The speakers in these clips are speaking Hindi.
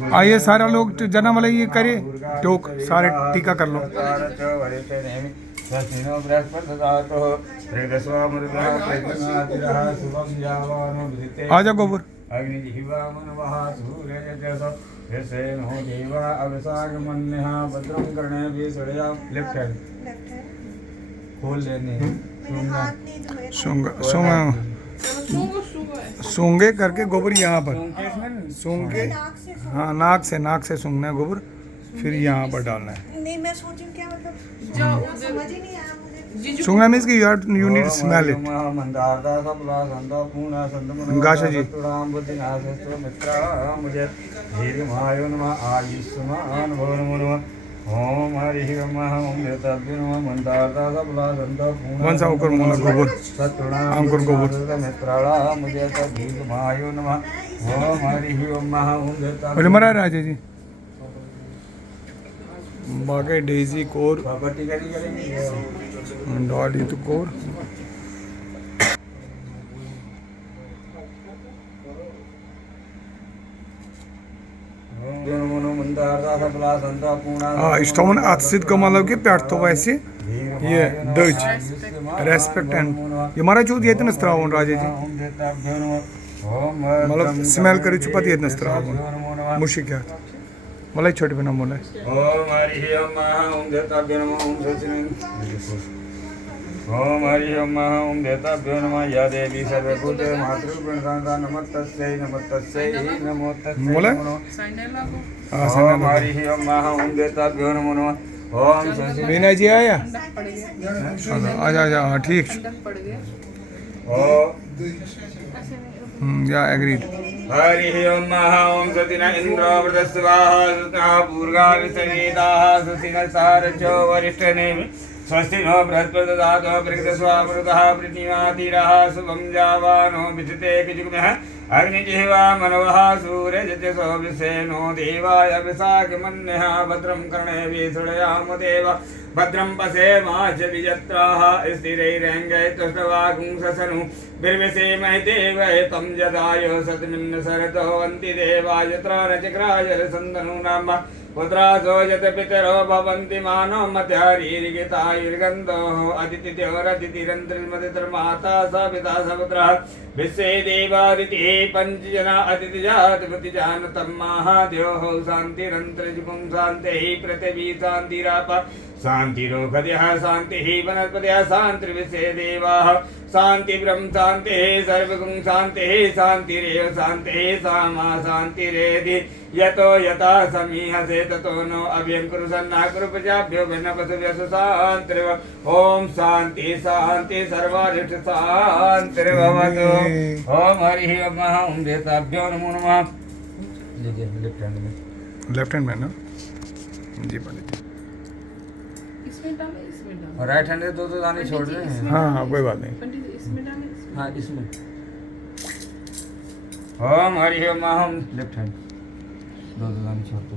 आइए सारा लोग जन्म वाले ये करे टोक सारे टीका कर लो। आ जाओ गोबर। लेफ्ट हैंड खोल लेने सूंगे करके गोबर यहाँ पर सूंगे। हाँ नाक से सूंघना है गोबर, फिर यहाँ पर डालना है। नहीं मैं सोच रही क्या मतलब समझ ही नहीं आया मुझे। सूंघना मीन्स कि यू नीड स्मेल इट। गाशा जी ओम हरि ओम देवताभ्यो नमः मंदारदा सबला संतो वंसा होकर मोला गोबर अंकुर गोबर मित्राला मुझे तद्भीमायो नमः ओम हरि ओम देवता बोले मरा राजा जी बागे डेजी कोर प्रॉपर्टी करेंगे डॉली तो कोर स्टोन असित का मतलब कि पे तो वैसे ये दज रेस्पेक्ट एंड ये मारा चूत ये त्रावन राजा जी मतलब स्मेल करी चुपत ये त्रावन मुशी क्या मलाई छोटे बना मोला ओम हरि ओम देवताभ्यो नमः ओम सचिन ओम हरि ओम देवताभ्यो नमः या देवी सर्वभूते मातृगुणसान्ता नमस्तस्यै नमस्तस्यै नमो तस्यै बोले ओम हरि ओम देवताभ्यो नमो नमः ओम सचिन मीना जी आया आजा आजा हाँ ठीक या एग्रीड हरि ओम सतिन इंद्रो वृतस्वाहा पूर्गा विसनीताः सुसिन सारचो वरिष्ठनेमि स्वस्ति नो बृहस्पतिर्दधातु बृहस्पतिस्वामृतः प्रतिमातिरः शुभं जावानो विदिते किजुगमः अग्निजिह्वा मनवः सूर्यजत्यसो विसेनो देवाय विशाखमन्यः भद्रं कर्णेभिः शृणुयाम देव भद्रं पश्येमाच विजत्राः स्थिरैरङ्गैः तुष्टवागुंससनु बिर्विषेमहि देवैतं जदायो सतमिन्न शरतो अन्ति देवाय त्राणचक्राय सन्दनु नाम पुत्रासो यत पितरो भवन्ति मानो मध्यारीर्गितायुर्गन्धो अदितिरन्त्रिमतिर्माता स पिता स पुत्रः विश्वे देवादितिः पञ्चजना अतिथिजातिपति जानतं महाद्योः शान्तिरन्त्रिजुगुं शान्तिः पृथिवी शान्तिराप शान्तिरोगद्यः शान्तिः वनस्पतयः शान्तिर्विश्वे देवाः शान्ति ब्रह्म शान्तिः सर्वगुं शान्तिः शान्तिरेव शान्तिः सामा शान्तिरेधि यतो यथा समीहसे ततो नो अभ्यं कुरु सन्ना कुरु प्रजाभ्यो भिन्नपशुभ्यः शान्तिर्व ओम शान्ति शान्ति सर्वारिष्ट शान्तिर्भवतु ओम हरि ओम देवताभ्यो नमो नमः। लीजिए लेफ्ट हैंड में ना जी पंडित जी इसमें डालें राइट हैंड से दो दाने छोड़ दें। हाँ हाँ कोई बात नहीं पंडित जी इसमें डालें हाँ इसमें ओम हरि ओम लेफ्ट हैंड दो दाने छोड़ दो।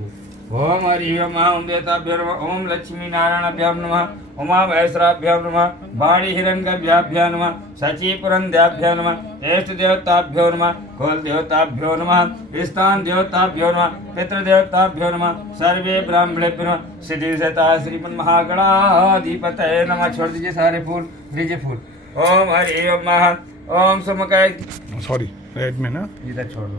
ओम हरि ओम देवताभ्यो नमः ओम लक्ष्मी नारायणाभ्यां नमः उमा वैश्राभ्यां नमः वाणी हिरण्यगर्भाभ्यां नमः शचीपुरन्द्याभ्यां नमः इष्ट देवताभ्यो नमः कुल देवताभ्यो नमः स्थान देवताभ्यो नमः पितृदेवताभ्यो नमः सर्वे ब्राह्मणेभ्यो नमः सिद्धि सता श्रीमन् महागणाधिपतये नमः। छोड़ दीजिए सारे फूल, लीजिए फूल। ओम हरि ओम समुकाय सॉरी राइट में ना इधर छोड़ दो।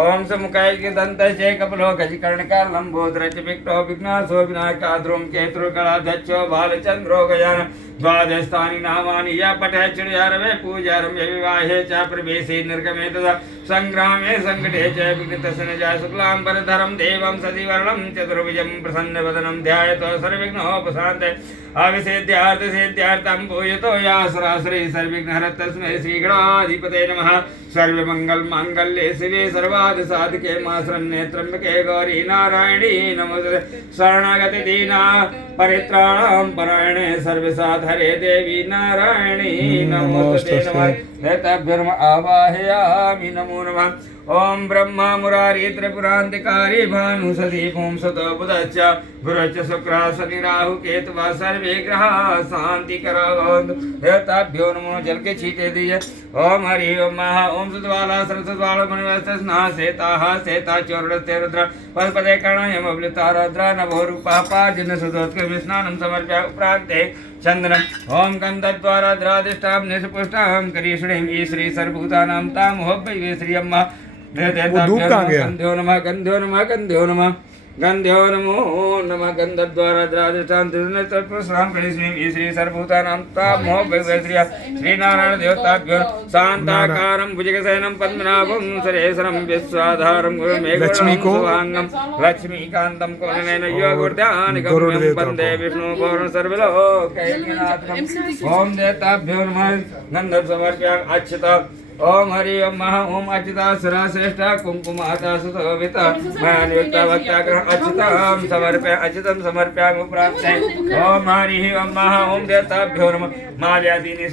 ओम समुकाय के दंत जय कपलो गजकर्णकार लंबोदर विक्टो विघ्नासो विनायका ध्रुम केतुर गणाध्यक्षो बालचंद्रो गजान द्वादशस्थानि नामानि या पठे चिड़यारवे पूजारम्भे विवाहे च प्रवेशे निर्गमे तथा संग्रामे संकटे च विघ्नतस्य जय शुक्लांबरधरं देवं सदिवर्णं चतुर्भुजं प्रसन्नवदनं ध्यायतो सर्वविघ्नोपशान्ते अविषेद्यार्थ सिद्ध्यार्थं पूजतो यासुरासुरे सर्वविघ्नहर तस्मै श्रीगणाधिपते नमः। सर्वमंगल मांगल्ये शिवे सर्वार्थ साधके मां शरण्ये त्र्यंबके गौरी नारायणी नमोस्तुते शरणागति दीना परित्राणां परायणे सर्वसाधरे देवी नारायणी नमोस्तुते नमः। देवताभ्यो नमः आवाहयामि नमो नमः। ओम ब्रह्मा मुरारी त्रिपुरांतिकारी भानु सती पुंसतो बुधश्च गुरुश्च शुक्रः शनि राहु केतुः सर्वे ग्रहाः शांति करो। देवताभ्यो नमो। जल के छींटे दीजिए। ओम हरि ओम महा ओम सुद्वाला सरस्वद्वाला मणिवस्त्रस्नाः सेताः सेता चोरडस्ते रुद्र पदपदे कर्णयम अवलितारद्रा नभो रूपः पाजिन सुदोत्कर्म स्नानं समर्प्य उपरान्ते चन्दनम् ओम गन्धद्वारा द्रादिष्टां निष्पुष्टां करीषणीं ईश्री सर्वभूतानां तां होब्बैवे श्री अम्मा वो धूप कहाँ गया? गन्ध्यो नमः गन्ध्यो नमः गन्ध्यो नमः गन्ध्यो नमो नमः गन्धद्वारा द्रादिष्टां तिरुनेत्रपुष्पां करीषणीं श्री सर्वभूतानां तां होब्बैवे श्रीनारायण देवताभ्यो शान्ताकारं भुजगशयनं पद्मनाभं सुरेशनं विश्वाधारं लक्ष्मी को लक्ष्मीकान्तं कोणनेन योगवर्ध्यानिकं वन्दे विष्णु पौर्ण सर्वलोकैकनाथम् ओम देवताभ्यो नमः गन्धं समर्पयामि अक्षता ओम हरि ओम महा ओम अच्युता सुरा श्रेष्ठ कुंकुमाता सुशोभिता मानयुक्ता भक्ताग्रह अच्युतं समर्पयामि अच्युतं समर्पयामि उपरान्ते ओम हरि ओम महा ओम देवताभ्यो नमः माल्यादीनि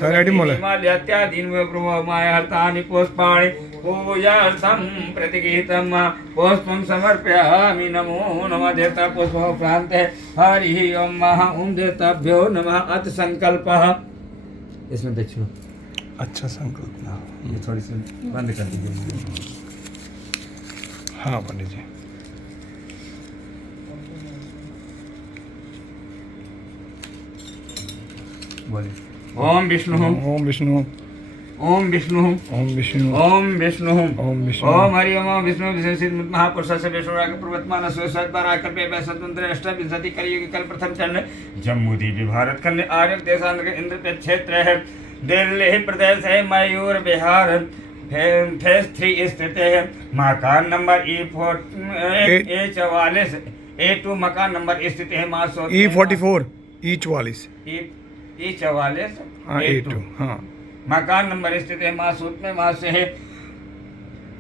माल्यात्यादीनि प्रभो मायाहर्तानि पुष्पाणि पूजार्थं प्रतिगीतं पुष्पं समर्पयामि नमो नमः देवता पुष्पोपरान्ते हरि ओम महा ओम देवताभ्यो नमः अथ संकल्पः इसमें दक्षिण अच्छा संकल्प। ये थोड़ी सी बंद कर दीजिए। हाँ पंडित जी। बोलिए ओम विष्णु ओम विष्णु ओम विष्णु ओम विष्णु ओम विष्णु ओम विष्णु ओम हरि ओम विष्णु विशेषित महापुरुष से विष्णुराग प्रवर्तमान स्वयं कल्पे स्वतंत्र अष्टाविंशति कलयुग कल प्रथम चरण जम्मू द्वीप भारत खंड आर्य देशांतर इंद्र पे क्षेत्र है दिल्ली प्रदेश है मयूर बिहार फेज 3 स्थित है मकान नंबर E44 A2 मकान नंबर स्थित है मासो E44 E44 E44 हाँ A2 हाँ मकान नंबर स्थित है मासूत में मास है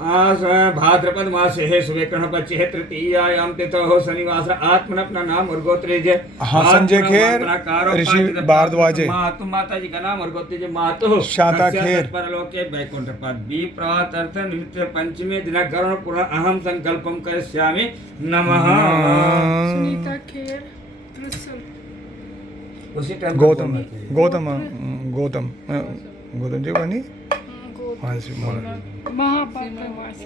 भाद्रपद मास है सुवेकर्ण पक्ष है तृतीयायाम तिथो हो शनिवासर आत्मन अपना नाम और गोत्र जे हाँ संजय खेर ऋषि भारद्वाज मातु माता जी का नाम और गोत्र जे मातु शाता खेर परलोके वैकुंठ पद विप्रात अर्थ निमित्त पंचमे दिन गरुण पुराण अहम संकल्पम करिष्यामि नमः सुनीता खेर त्रिशूल उसी टाइम गौतम गौतम गौतम गौतम जी बनी हाँ जी महापात्रवासी